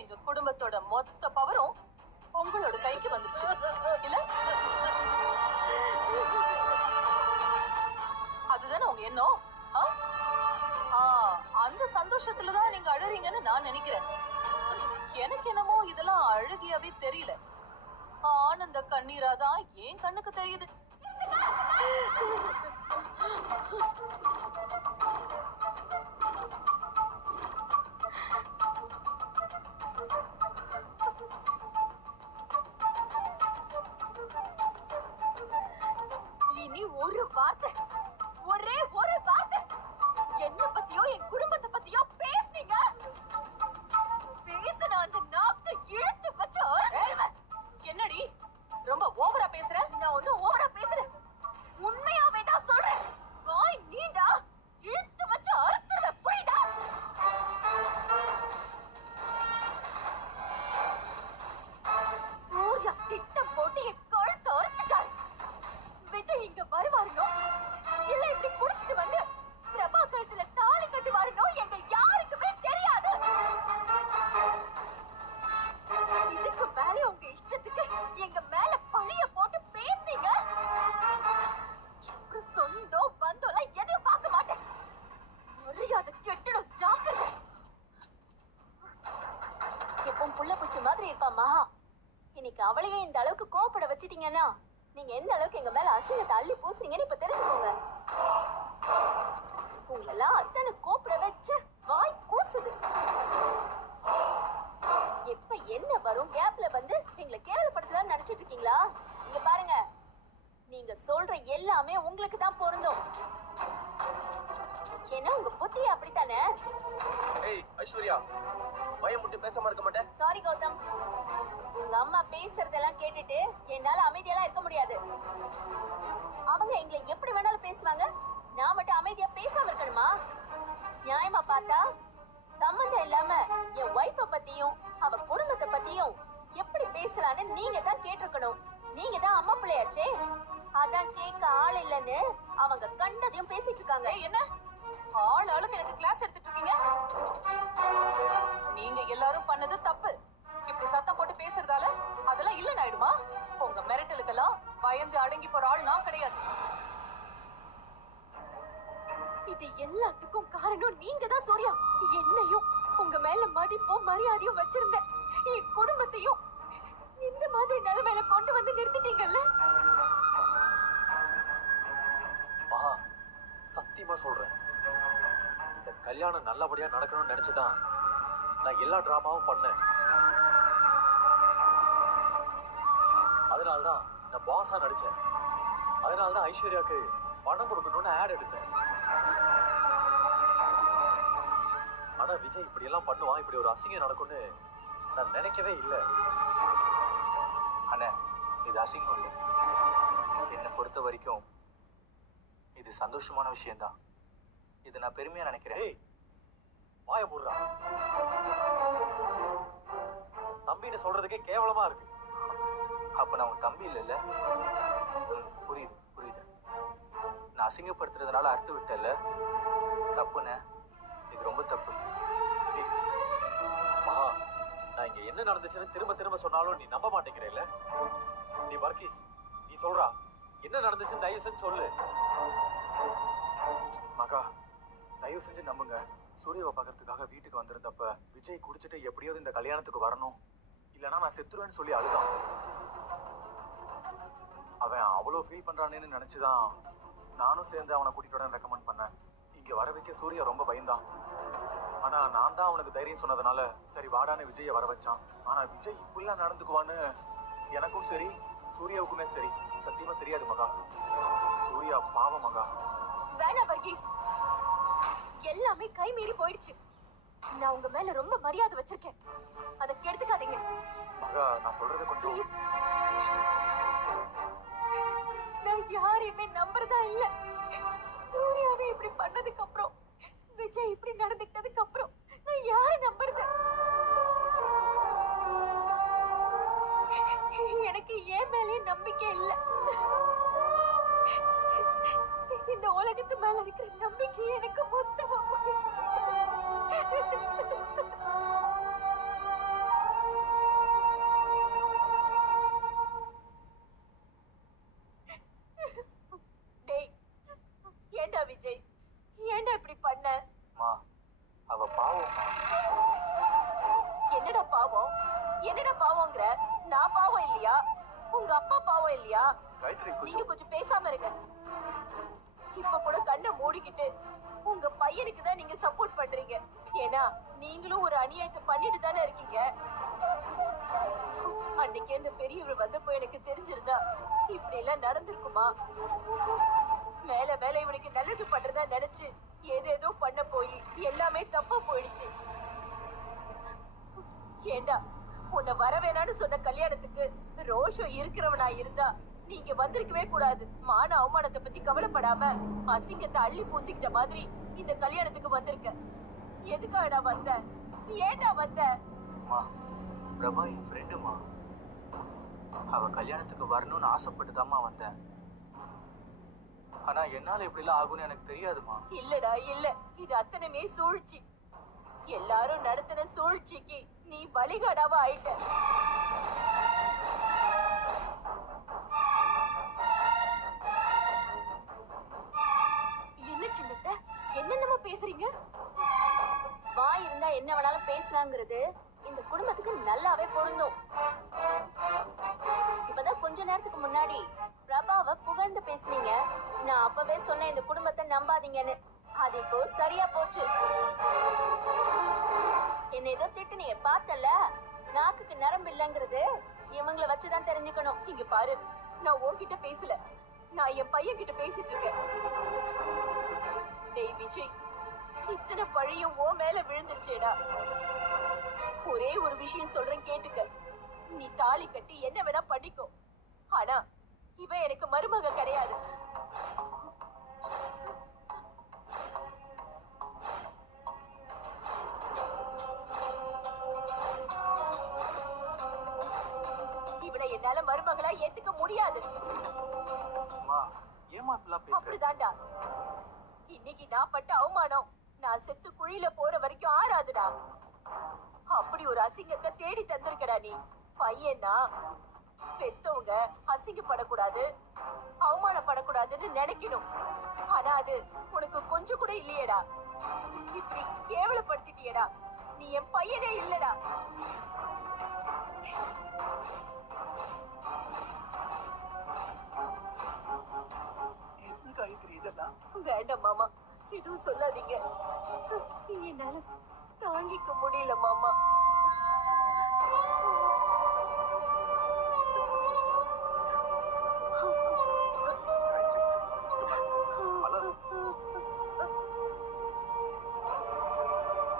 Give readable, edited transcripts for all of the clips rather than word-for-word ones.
எங்க குடும்பத்தோட மொத்த பவரும் உங்களோட கைக்கு வந்துருச்சு இல்ல? அதுதானே உங்க எண்ணம். அந்த சந்தோஷத்துலதான் நீங்க அழுறீங்கன்னு நான் நினைக்கிறேன். எனக்கு என்னமோ இதெல்லாம் அழுகியாவே தெரியல, ஆனந்த கண்ணீராதான் என் கண்ணுக்கு தெரியுது. இனி ஒரு வார்த்தை, ஒரே ஒரு வார்த்தை என்ன பத்தியோ என் குடும்பத்தை பத்தியோ பேசுனீங்க, பேசுன அந்த நாக்கை இழுத்து வச்சு அரைச்சிடுவேன். என்னடி ரொம்ப ஓவரா பேசுற? நான் ஒன்னும் ஓவரா பேசல, உண்மையாவே தான் சொல்றேன். வாய் நீண்டா இழுத்து வச்சு அறுத்துருவேன், புரியுதா? சூர்யா திட்டம் போட்டு என் கழுத்தை அறுத்துட்டாரு. விஜய் இங்க வருவாருனோ இல்ல இப்படி குடிச்சிட்டு வந்து பிரபா கழுத்துல தாலி கட்டுவாருனோ எங்க யாருக்குமே தெரியாது. இதுக்கு மேல உங்க இஷ்டத்துக்கு எங்க மேல பழிய போட்டு பேசுனீங்க, அப்புறம் சொந்தம் பந்தோலாம் எதையும் பார்க்க மாட்டேன். மரியாதை கெட்டிடும், ஜாக்கிரதை. எப்பவும் புள்ள பூச்சி மாதிரி இருப்பா மகா. இன்னைக்கு அவளையே இந்த அளவுக்கு கோபப்பட வச்சிட்டீங்கன்னா நீங்க எந்த அளவுக்கு எங்க மேல அசிங்கத்தை அள்ளி பூசுறீங்கன்னு இப்ப தெரிஞ்சுக்கோங்க. உங்களெல்லாம் அத்தனை கோபப்பட வச்சு வாய் கூசுது. எப்ப என்ன வரும் கேப்ல வந்து எங்களை கேவலப்படுத்தலாம்னு நினைச்சிட்டு இருக்கீங்களா? இங்க பாருங்க, நீங்க சொல்ற எல்லாமே உங்களுக்கு தான் பொருந்தும். ஏன்னா உங்க புத்தி அப்படித்தானே. ஏய் ஐஸ்வர்யா, பயம் முட்டு பேசாம இருக்க மாட்டேன். சாரி கௌதம், உங்க அம்மா பேசுறதெல்லாம் கேட்டுட்டு என்னால அமைதியெல்லாம் இருக்க முடியாது. அவங்க எங்களை எப்படி வேணாலும் பேசுவாங்க, நான் மட்டும் அமைதியா பேசாம இருக்கணுமா? நியாயமா பார்த்தா சம்பந்தம் இல்லாம என் ஒய்ஃப பத்தியும் அவ குடும்பத்தை பத்தியும் எப்படி பேசலான்னு நீங்க தான் கேட்டிருக்கணும். நீங்க தான் அம்மா பிள்ளையாச்சே, அதான் கேட்க ஆள் இல்லைன்னு அவங்க கண்டதையும் பேசிட்டு இருக்காங்க. என்ன ஆள் ஆளுக்கு எனக்கு கிளாஸ் எடுத்துட்டு இருக்கீங்க? நீங்க எல்லாரும் பண்ணது தப்பு. இப்படி சத்தம் போட்டு பேசுறதால அதெல்லாம் இல்லன்னு ஆயிடுமா? உங்க மிரட்டலுக்கெல்லாம் பயந்து அடங்கி போற ஆள் நான் கிடையாது. இது எல்லாத்துக்கும் காரணம் நீங்க தான் சூர்யா. என்னையும் உங்க மேல மதிப்பும் மரியாதையும் வச்சிருந்த என் குடும்பத்தையும் இந்த மாதிரி நிலைமையில கொண்டு வந்து நிறுத்திட்டீங்கல்ல. மகா, சத்தியமா சொல்றேன், இந்த கல்யாணம் நல்லபடியா நடக்கணும்னு நினைச்சுதான் நான் எல்லா டிராமாவும் பண்ணேன். அதனால்தான் நான் பாஸா நடிச்சேன். அதனால்தான் ஐஸ்வர்யாக்கு பணம் கொடுக்கணும்னு ஆட் எடுத்தேன். ஆனா விஜய் இப்படி எல்லாம் பண்ணுவான், இப்படி ஒரு அசிங்கம் நடக்கும்னு நான் நினைக்கவே இல்லை. அண்ணா, இது அசிங்கம் இல்லை, என்னை பொறுத்த வரைக்கும் இது சந்தோஷமான விஷயம்தான். இதை நான் பெருமையா நினைக்கிறேன். ஏய், வாய மூடுறா. தம்பின்னு சொல்றதுக்கே கேவலமா இருக்கு. அப்ப நான் உன் தம்பி இல்லைல்ல? புரியுது புரியுது. நான் அசிங்கப்படுத்துறதுனால அறுத்து விட்டல, தப்புண்ணே, இது ரொம்ப தப்பு. மகா, நான் இங்க என்ன நடந்துச்சுன்னு திரும்ப திரும்ப சொன்னாலும் நீ நம்ப மாட்டேங்கிறேல்ல? நீ வர்கீஸ், நீ சொல்றா, என்ன நடந்துச்சுன்னு தயவு செஞ்சு சொல்லு. மகா, தயவு செஞ்சு நம்புங்க. சூர்யாவை பார்க்கறதுக்காக வீட்டுக்கு வந்திருந்தப்ப விஜய் குடிச்சிட்டு எப்படியாவது இந்த கல்யாணத்துக்கு வரணும், இல்லைன்னா நான் செத்துருவேன்னு சொல்லி அழுதான். அவன் அவ்வளோ ஃபீல் பண்றானேன்னு நினைச்சுதான் நானும் சேர்ந்து அவனை கூட்டிட்டு வர ரெக்கமெண்ட் பண்ணேன். இங்க வர வைக்க சூர்யா ரொம்ப பயந்தான். ஆனா நான் தான் அவனுக்கு தைரியம் சொன்னதுனால சரி வாடான்னு விஜயை வர வச்சான். ஆனா விஜய் இப்படிலாம் நடந்துக்குவான்னு எனக்கும் சரி சூர்யாவுக்குமே சரி சத்தியமா தெரியாது மகா. சூர்யா பாவம் மகா. வேணா வர்கீஸ், எல்லாமே கை மீறி போயிடுச்சு. நான் உங்க மேல ரொம்ப மரியாதை வச்சிருக்கேன், அதை கெடுத்துக்காதீங்க. மகா, நான் சொல்றத கொஞ்சம் Please. நான் யாரையுமே நம்புறதா இல்ல. சூர்யாவே இப்படி பண்ணதுக்கு அப்புறம், விஜய் இப்படி நடந்துக்கிட்டதுக்கு அப்புறம் நான் யாரை நம்புறது? எனக்கு ஏன் மேலே நம்பிக்கை இல்ல. இந்த உலகத்து மேல இருக்கிற நம்பிக்கை எனக்கு மொத்தமா போயிடுச்சு. பாவம்மா. என்னடா பாவம்? என்னடா பாவங்கிற? நான் பாவம் இல்லையா? உங்க அப்பா பாவம் இல்லையா? காயத்ரி நீங்க கொஞ்சம் பேசாம இருங்க. இப்ப கூட கண்ணை மூடிக்கிட்டு உங்க பையனுக்கு தான் நீங்க சப்போர்ட் பண்றீங்க. ஏன்னா நீங்களும் ஒரு அநியாயத்தை பண்ணிட்டு தானே இருக்கீங்க. அன்னைக்கு அந்த பெரியவர் வந்தப்போ எனக்கு தெரிஞ்சிருந்தா இப்படி எல்லாம் நடந்திருக்குமா? மேல மேல இவனுக்கு நல்லது பண்றதா நினைச்சு ஏதேதோ பண்ண போய் எல்லாமே தப்பா போயிடுச்சு. ஏண்டா உன்னை வரவேணான்னு சொன்ன கல்யாணத்துக்கு ரோஷம் இருக்கிறவனா இருந்தா நீங்க வந்திருக்கவே கூடாது. மான அவமானத்தை பத்தி கவலைப்படாம அசிங்கத்தை அள்ளி பூசிக்கிட்ட மாதிரி இந்த கல்யாணத்துக்கு வந்திருக்க. எதுக்காடா வந்த? ஏண்டா வந்த? அம்மா, பிரபா என் ஃப்ரெண்டுமா. அவ கல்யாணத்துக்கு வரணும்னு ஆசைப்பட்டுதாம்மா வந்தேன். ஆனா என்னால இப்படிலாம் ஆகும்னு எனக்கு தெரியாதுமா. இல்லடா இல்ல, இது அத்தனைமே சூழ்ச்சி. எல்லாரும் நடத்தின சூழ்ச்சிக்கு நீ பலிகாடாவா ஆயிட்ட. என்ன சின்னத்தை என்னென்னமோ பேசுறீங்க? வாய் இருந்தா என்ன வேணாலும் பேசலாங்கிறது இந்த குடும்பத்துக்கு நல்லாவே பொருந்தும். இப்பதான் கொஞ்ச நேரத்துக்கு முன்னாடி பிரபாவை புகழ்ந்து பேசுனீங்க. நான் அப்பவே சொன்னேன் இந்த குடும்பத்தை நம்பாதீங்கன்னு. அது இப்போ சரியா போச்சு. என்ன ஏதோ திட்டுனீங்க பார்த்தல. நாக்குக்கு நரம்பு இல்லங்கிறது இவங்களை வச்சுதான் தெரிஞ்சுக்கணும். இங்க பாரு, நான் உன்கிட்ட பேசல, நான் என் பையன் கிட்ட பேசிட்டு இருக்கேன். டேய் விஜய், இத்தனை பழியும் ஓ மேல விழுந்துருச்சேடா. ஒரே ஒரு விஷயம் சொல்றேன் கேட்டுக்க. நீ தாலி கட்டி என்ன வேணா பண்ணிக்கோ. ஆனா இவ எனக்கு மருமக கிடையாது. இவனை என்னால மருமகளா ஏத்துக்க முடியாது. அம்மா, ஏமா இப்படிலாம் பேசுற? அப்படிதான்டா. இன்னைக்கு நான் பட்ட அவமானம் நான் செத்து குழியில போற வரைக்கும் ஆறாதுடா. அப்படி ஒரு அசிங்கத்தை தேடி தந்திருக்கடா நீ. பையனா பெத்தவங்க அசிங்கப்படக்கூடாது, அவமானப்படக்கூடாதுன்னு நினைக்கணும். ஆனா அது உனக்கு கொஞ்சம் கூட இல்லையேடா. இப்படி கேவலப்படுத்திட்டியடா. நீ என் பையனே இல்லடா. என்ன காயத்ரி இதெல்லாம்? வேண்டாம் மாமா, எதுவும் சொல்லாதீங்க. என்னால தாங்கிக்க முடியல மாமா.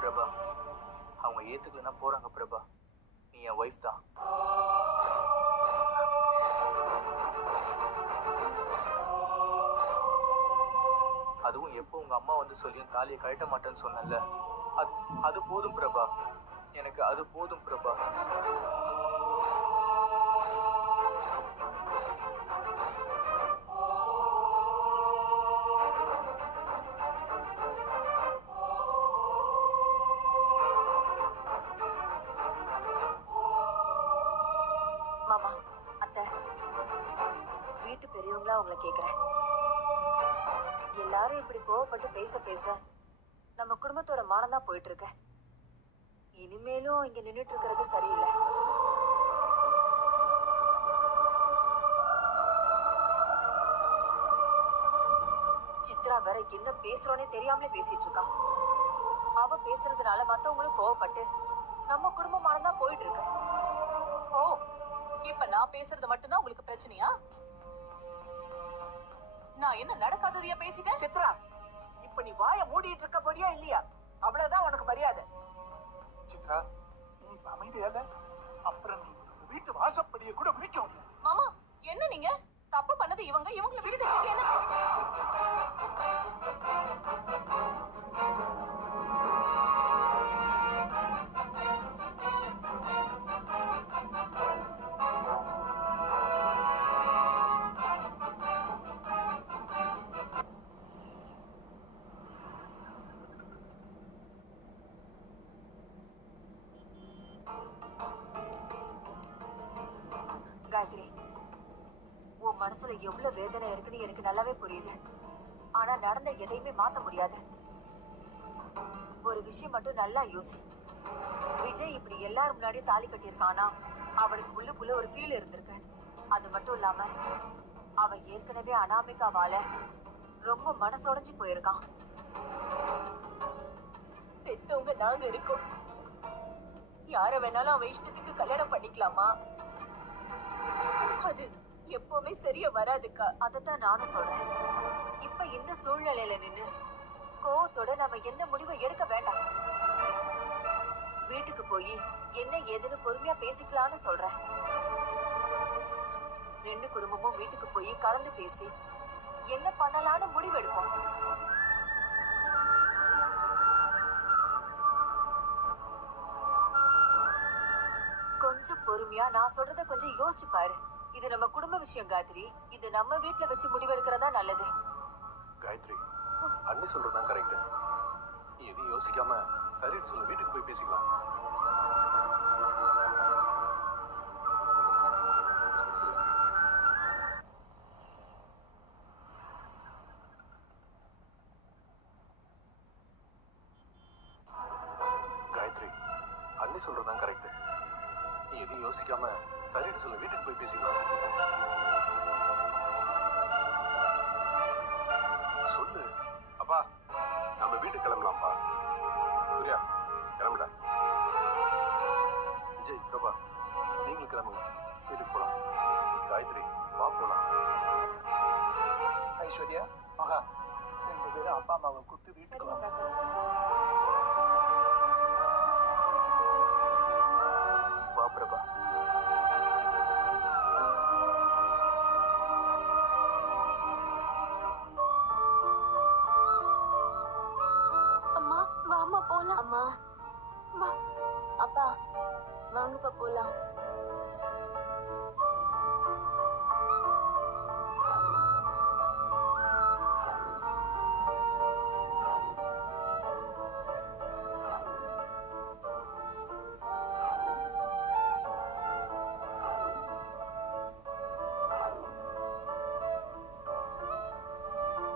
பிரபா, அவங்க ஏத்துக்கலன்னா போறாங்க. பிரபா, நீ என் ஒய்ஃப் தான். அதுவும் எப்போ உங்க அம்மா வந்து சொல்லியும் தாலியை கழட்ட மாட்டேன்னு சொன்னல, அது அது போதும் பிரபா. எனக்கு அது போதும் பிரபா. மாமா, அத்தை, வீட்டு பெரியவங்களா உங்களை கேக்குறேன். எல்லாரும் இப்படி கோவப்பட்டு பேச பேச நம்ம குடும்பத்தோட மானம் தான் போயிட்டு இருக்கு. இனிமேலும் இங்க நின்னுட்டு இருக்கிறது சரியில்லை. சித்ரா வேற என்ன பேசுறோன்னே தெரியாமலே பேசிட்டு இருக்கா. அவ பேசுறதுனால மத்தவங்களும் கோவப்பட்டு நம்ம குடும்ப மானம் தான் போயிட்டு இருக்கு. ஓ, இப்ப நான் பேசுறது மட்டும்தான் உங்களுக்கு பிரச்சனையா? நான் என்ன நடக்காததையா பேசிட்டேன்? சித்ரா, இப்ப நீ வாயை மூடிட்டு இருக்க போறியா இல்லையா? அவ்வளவுதான் உனக்கு மரியாதை. சித்ரா, நீ இப்ப அமைதியா இல்ல? அப்புறம் நீ உங்க வீட்டு வாசப்படியை கூட விதிக்க முடியாது. மாமா, என்ன நீங்க தப்பு பண்ணது இவங்களை விடுறது என்ன? காயத்ரி, உன் மனசுல எவ்வளவு வேதனை இருக்குன்னு எனக்கு நல்லாவே புரியுது. ஆனா நடந்த எதையுமே மாத்த முடியாது. ஒரு விஷயம் மட்டும் நல்லா யோசி. விஜய் இப்படி எல்லாரும் முன்னாடி தாலி கட்டியிருக்கானா அவனுக்கு உள்ளுக்குள்ள ஒரு ஃபீல் இருந்திருக்கு. அது மட்டும் இல்லாம அவன் ஏற்கனவே அனாமிகாவால ரொம்ப மனசொடைஞ்சு போயிருக்கான். பெத்தவங்க நாங்க இருக்கோம். யார வேணாலும் அவன் இஷ்டத்துக்கு கல்யாணம் பண்ணிக்கலாமா? அது எப்பவுமே சரியா வராதுக்கா. அதத்தான் நானும் சொல்றேன். இப்ப இந்த சூழ்நிலையில நின்னு கோவத்தோட நம்ம என்ன முடிவை எடுக்க வேண்டாம். வீட்டுக்கு போய் என்ன ஏதுன்னு பொறுமையா பேசிக்கலாம்னு சொல்றேன். 2 குடும்பமும் வீட்டுக்கு போய் கலந்து பேசி என்ன பண்ணலாம்னு முடிவெடுப்போம். கொஞ்சம் பொறுமையா நான் சொல்றத கொஞ்சம் யோசிச்சு பாரு. இது நம்ம குடும்ப விஷயம் காயத்ரி. இது நம்ம வீட்டுல வச்சு முடிவெடுக்கிறதா நல்லது. காயத்ரி, அண்ணி சொல்றதுதான் கரெக்ட். நீ எதையும் யோசிக்காம சரின்னு சொல்லு, வீட்டுக்கு போய் பேசிக்கலாம். காயத்ரி, அண்ணி சொல்றதுதான் கரெக்ட். நீ எதையும் யோசிக்காம சரின்னு சொல்லு, வீட்டுக்கு போய் பேசிக்கலாம். சொல்லு. அப்பா, நம்ம வீட்டுக்கு கிளம்பலாம்ப்பா. சூர்யா, கிளம்புடா. விஜய், பிரபா, நீங்களும் கிளம்புங்க, வீட்டுக்கு போலாம். காயத்ரி, வா போலாம். ஐஸ்வர்யா, மகா, 2 பேரும் அப்பா அம்மாவை கூப்பிட்டு வீட்டுக்கு வாங்க.